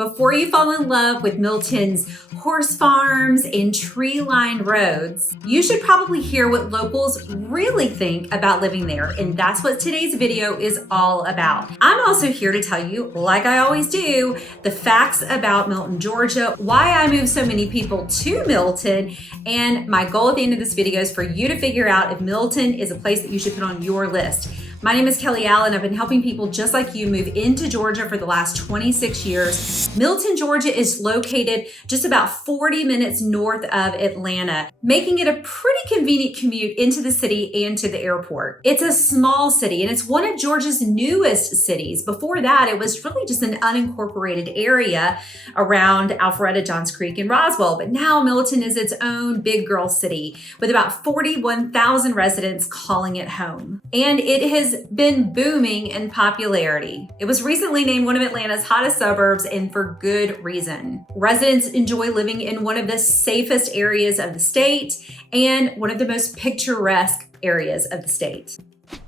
Before you fall in love with Milton's horse farms and tree-lined roads, you should probably hear what locals really think about living there, and that's what today's video is all about. I'm also here to tell you, like I always do, the facts about Milton, Georgia, why I moved so many people to Milton, and my goal at the end of this video is for you to figure out if Milton is a place that you should put on your list. My name is Kelly Allen. I've been helping people just like you move into Georgia for the last 26 years. Milton, Georgia is located just about 40 minutes north of Atlanta, making it a pretty convenient commute into the city and to the airport. It's a small city and it's one of Georgia's newest cities. Before that, it was really just an unincorporated area around Alpharetta, Johns Creek, and Roswell. But now Milton is its own big girl city with about 41,000 residents calling it home. And it has been booming in popularity. It was recently named one of Atlanta's hottest suburbs, and for good reason. Residents enjoy living in one of the safest areas of the state and one of the most picturesque areas of the state.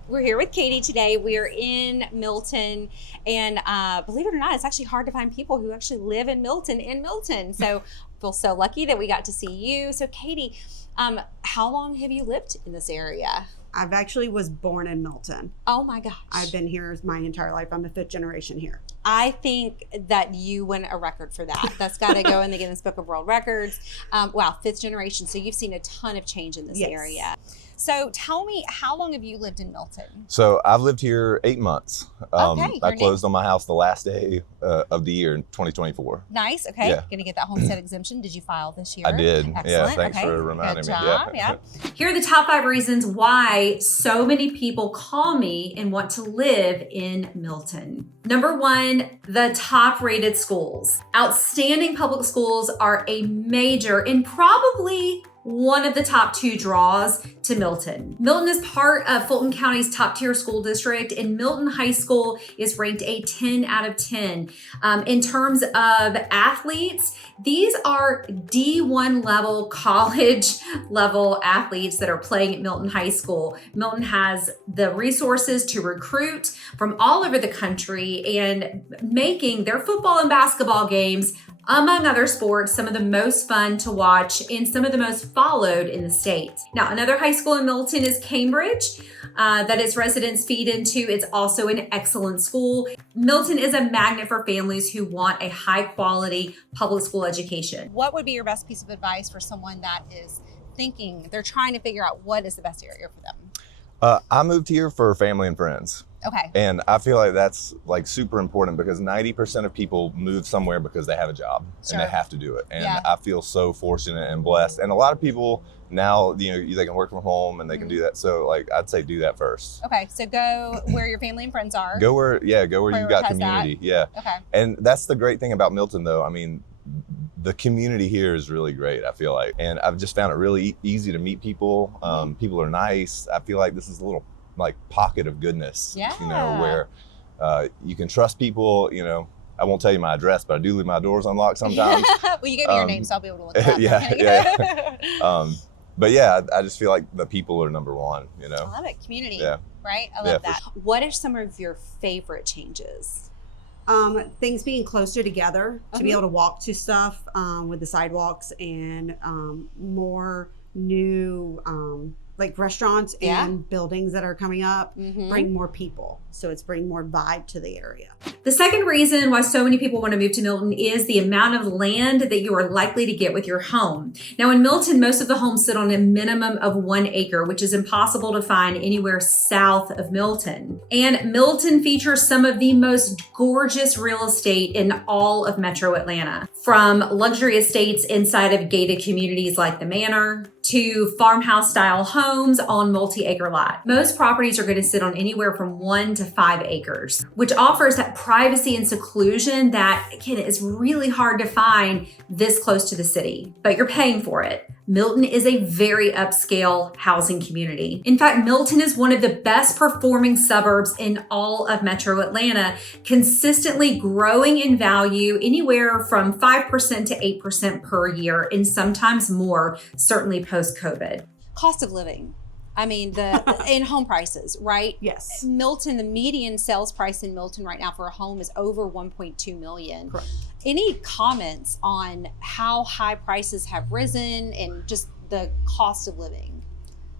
We're here with Katie today. We're in Milton, and believe it or not, it's actually hard to find people who actually live in Milton. So I feel so lucky that we got to see you. So Katie, how long have you lived in this area? I've actually was born in Milton. Oh my gosh. I've been here my entire life. I'm a fifth generation here. I think that you win a record for that. That's got to go in the Guinness Book of World Records. Wow, fifth generation. So you've seen a ton of change in this area. So tell me, how long have you lived in Milton? So I've lived here 8 months. Okay, I closed on my house the last day of the year in 2024. Nice. Okay. Yeah. Going to get that homestead exemption. Did you file this year? I did. Excellent. Yeah. Thanks okay. for reminding Good me. job. Yeah. Here are the top 5 reasons why so many people call me and want to live in Milton. Number 1, the top rated schools. Outstanding public schools are a major and probably one of the top 2 draws to Milton. Milton is part of Fulton County's top tier school district, and Milton High School is ranked a 10 out of 10. In terms of athletes, these are D1 level, college level athletes that are playing at Milton High School. Milton has the resources to recruit from all over the country and making their football and basketball games, among other sports, some of the most fun to watch and some of the most followed in the state. Now, another high school in Milton is Cambridge that its residents feed into. It's also an excellent school. Milton is a magnet for families who want a high quality public school education. What would be your best piece of advice for someone that is thinking, they're trying to figure out what is the best area for them? I moved here for family and friends. Okay. And I feel like that's like super important because 90% of people move somewhere because they have a job and they have to do it. And I feel so fortunate and blessed. And a lot of people now, you know, they can work from home and they can do that. So like, I'd say do that first. Okay. So go where your family and friends are. Go where you've got community. That. Yeah. Okay. And that's the great thing about Milton though. I mean, the community here is really great, I feel like. And I've just found it really easy to meet people. People are nice. I feel like this is a little like pocket of goodness, you know, where you can trust people. You know, I won't tell you my address, but I do leave my doors unlocked sometimes. Well, you gave me your name, so I'll be able to look it up. But yeah, I just feel like the people are number one, you know. I love it. Community, right? I love that. Sure. What are some of your favorite changes? Things being closer together to be able to walk to stuff with the sidewalks and more new like restaurants and buildings that are coming up bring more people. So it's bringing more vibe to the area. The second reason why so many people want to move to Milton is the amount of land that you are likely to get with your home. Now in Milton, most of the homes sit on a minimum of 1 acre, which is impossible to find anywhere south of Milton. And Milton features some of the most gorgeous real estate in all of Metro Atlanta, from luxury estates inside of gated communities like the Manor to farmhouse style homes on multi-acre lot. Most properties are going to sit on anywhere from 1 to 5 acres, which offers that privacy and seclusion that, again, is really hard to find this close to the city, but you're paying for it. Milton is a very upscale housing community. In fact, Milton is one of the best performing suburbs in all of Metro Atlanta, consistently growing in value anywhere from 5% to 8% per year, and sometimes more, certainly post-COVID. Cost of living. I mean, in home prices, right? Yes. Milton, the median sales price in Milton right now for a home is over 1.2 million. Correct. Any comments on how high prices have risen and just the cost of living?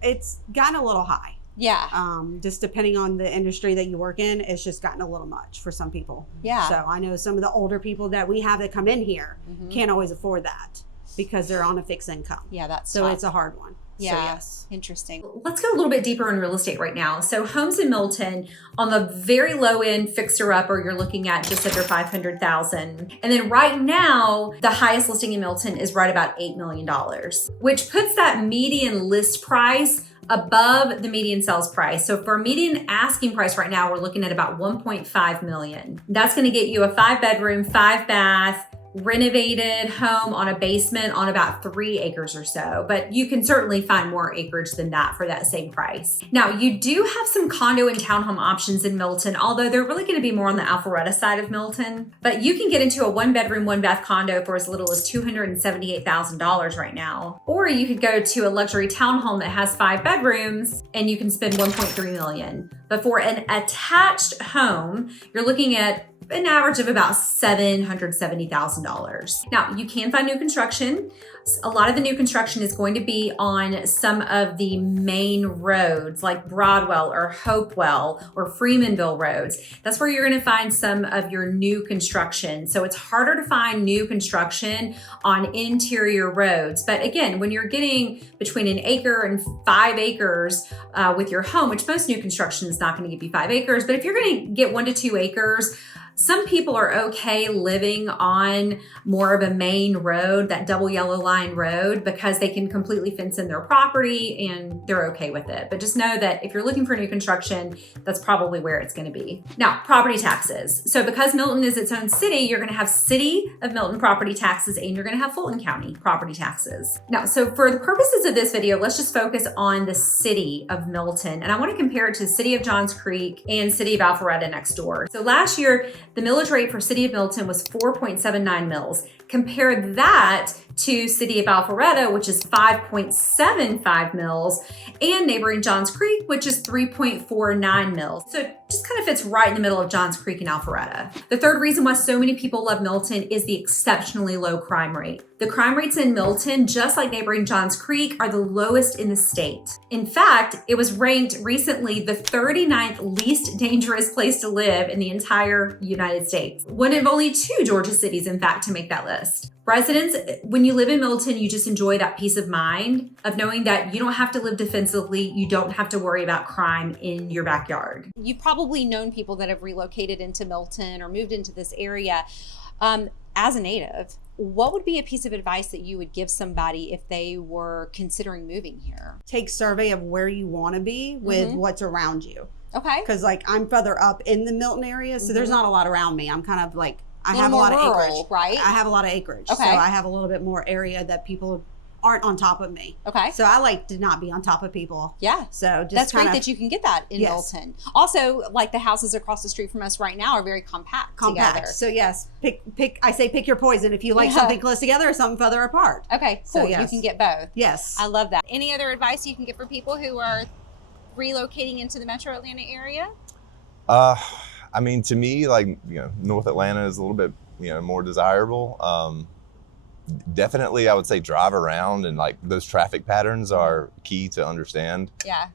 It's gotten a little high. Yeah. Just depending on the industry that you work in, it's just gotten a little much for some people. Yeah. So I know some of the older people that we have that come in here can't always afford that because they're on a fixed income. Yeah, that's so tough. it's a hard one. Yeah. So yes. Interesting. Let's go a little bit deeper in real estate right now. So homes in Milton on the very low end fixer upper, you're looking at just under 500,000. And then right now, the highest listing in Milton is right about $8 million, which puts that median list price above the median sales price. So for a median asking price right now, we're looking at about 1.5 million. That's going to get you a 5-bedroom, 5-bath, renovated home on a basement on about 3 acres or so, but you can certainly find more acreage than that for that same price. Now, you do have some condo and townhome options in Milton, although they're really going to be more on the Alpharetta side of Milton, but you can get into a 1-bedroom, 1-bath condo for as little as $278,000 right now. Or you could go to a luxury townhome that has 5 bedrooms and you can spend 1.3 million. But for an attached home, you're looking at an average of about $770,000. Now, you can find new construction. A lot of the new construction is going to be on some of the main roads like Broadwell or Hopewell or Freemanville roads. That's where you're going to find some of your new construction. So it's harder to find new construction on interior roads. But again, when you're getting between 1 acre and 5 acres with your home, which most new construction is not going to give you 5 acres, but if you're going to get 1 to 2 acres, some people are okay living on more of a main road, that double yellow line road, because they can completely fence in their property and they're okay with it. But just know that if you're looking for new construction, that's probably where it's going to be. Now, property taxes. So because Milton is its own city, you're going to have City of Milton property taxes and you're going to have Fulton County property taxes. Now, so for the purposes of this video, let's just focus on the City of Milton. And I want to compare it to the City of Johns Creek and City of Alpharetta next door. So last year, the millage rate for City of Milton was 4.79 mils. Compare that to City of Alpharetta, which is 5.75 mils, and neighboring Johns Creek, which is 3.49 mils. So it just kind of fits right in the middle of Johns Creek and Alpharetta. The third reason why so many people love Milton is the exceptionally low crime rate. The crime rates in Milton, just like neighboring Johns Creek, are the lowest in the state. In fact, it was ranked recently the 39th least dangerous place to live in the entire United States. One of only 2 Georgia cities, in fact, to make that list. Residents, when you live in Milton, you just enjoy that peace of mind of knowing that you don't have to live defensively. You don't have to worry about crime in your backyard. You've probably known people that have relocated into Milton or moved into this area. As a native, what would be a piece of advice that you would give somebody if they were considering moving here? Take survey of where you want to be with what's around you. Okay. Because like I'm further up in the Milton area, so there's not a lot around me. I'm kind of like, I have a more lot of rural, acreage. right? I have a lot of acreage. Okay. So I have a little bit more area that people aren't on top of me. Okay. So I like to not be on top of people. Yeah. So just that's kind great of, that you can get that in Milton. Also, like the houses across the street from us right now are very compact together. So yes, pick. I say pick your poison. If you like something close together or something further apart. Okay, cool. So, yes. You can get both. Yes. I love that. Any other advice you can give for people who are relocating into the metro Atlanta area? I mean, to me, like, North Atlanta is a little bit, more desirable. Definitely, I would say drive around, and like those traffic patterns are key to understand. Yeah.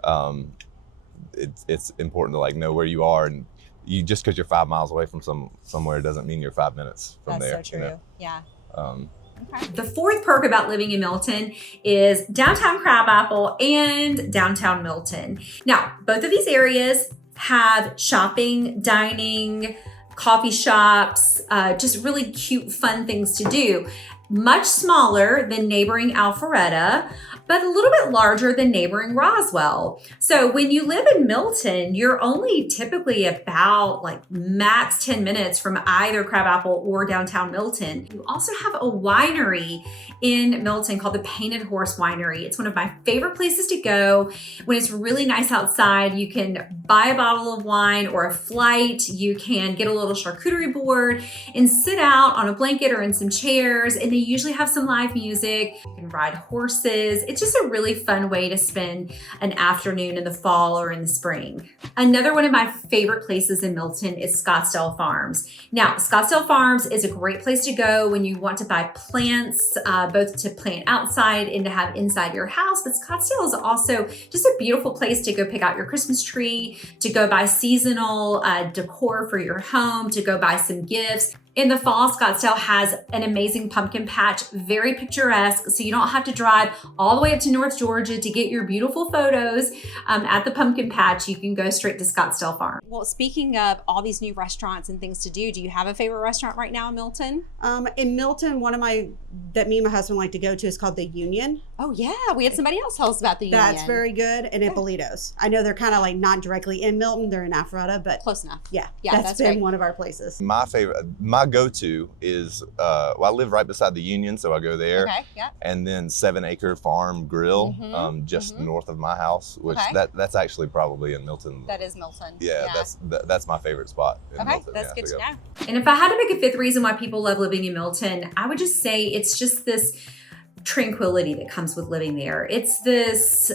It's important to like know where you are, and you just because you're 5 miles away from somewhere doesn't mean you're 5 minutes from there. That's so true. Yeah. Okay. The fourth perk about living in Milton is downtown Crabapple and downtown Milton. Now, both of these areas have shopping, dining, coffee shops, just really cute, fun things to do. Much smaller than neighboring Alpharetta, but a little bit larger than neighboring Roswell. So when you live in Milton, you're only typically about like max 10 minutes from either Crabapple or downtown Milton. You also have a winery in Milton called the Painted Horse Winery. It's one of my favorite places to go. When it's really nice outside, you can buy a bottle of wine or a flight. You can get a little charcuterie board and sit out on a blanket or in some chairs, and they usually have some live music. You can ride horses. It it's just a really fun way to spend an afternoon in the fall or in the spring. Another one of my favorite places in Milton is Scottsdale Farms. Now, Scottsdale Farms is a great place to go when you want to buy plants, both to plant outside and to have inside your house. But Scottsdale is also just a beautiful place to go pick out your Christmas tree, to go buy seasonal decor for your home, to go buy some gifts. In the fall, Scottsdale has an amazing pumpkin patch, very picturesque, so you don't have to drive all the way up to North Georgia to get your beautiful photos at the pumpkin patch. You can go straight to Scottsdale Farm. Well, speaking of all these new restaurants and things to do you have a favorite restaurant right now in Milton? In Milton, one of that me and my husband like to go to is called the Union. Oh yeah, we had somebody else tell us about the Union. That's very good. And Ippolito's. I know they're kind of like not directly in Milton, they're in Alpharetta, but close enough. Yeah, that's been great. one of our places. My go-to is, well, I live right beside the Union, so I go there. Okay, yeah. And then 7 Acre Farm Grill, just north of my house, which that's actually probably in Milton. That is Milton. Yeah, that's my favorite spot in Milton. That's good to know. And if I had to pick a fifth reason why people love living in Milton, I would just say it's just this tranquility that comes with living there. It's this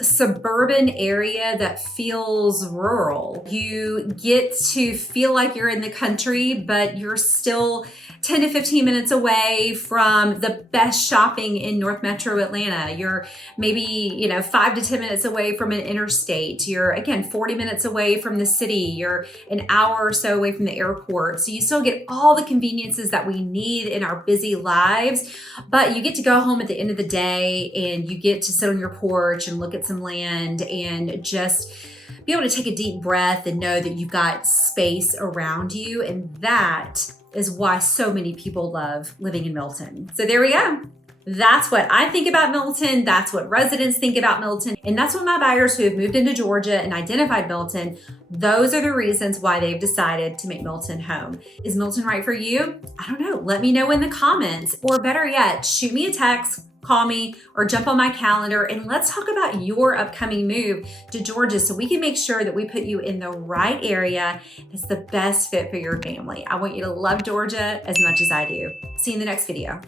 suburban area that feels rural. You get to feel like you're in the country, but you're still 10 to 15 minutes away from the best shopping in North Metro Atlanta. You're maybe, 5 to 10 minutes away from an interstate. You're, again, 40 minutes away from the city. You're an hour or so away from the airport. So you still get all the conveniences that we need in our busy lives, but you get to go home at the end of the day and you get to sit on your porch and look at some land and just be able to take a deep breath and know that you've got space around you. And that is why so many people love living in Milton. So there we go. That's what I think about Milton. That's what residents think about Milton. And that's what my buyers who have moved into Georgia and identified Milton, those are the reasons why they've decided to make Milton home. Is Milton right for you? I don't know. Let me know in the comments. Or better yet, shoot me a text, call me, or jump on my calendar and let's talk about your upcoming move to Georgia so we can make sure that we put you in the right area that's the best fit for your family. I want you to love Georgia as much as I do. See you in the next video.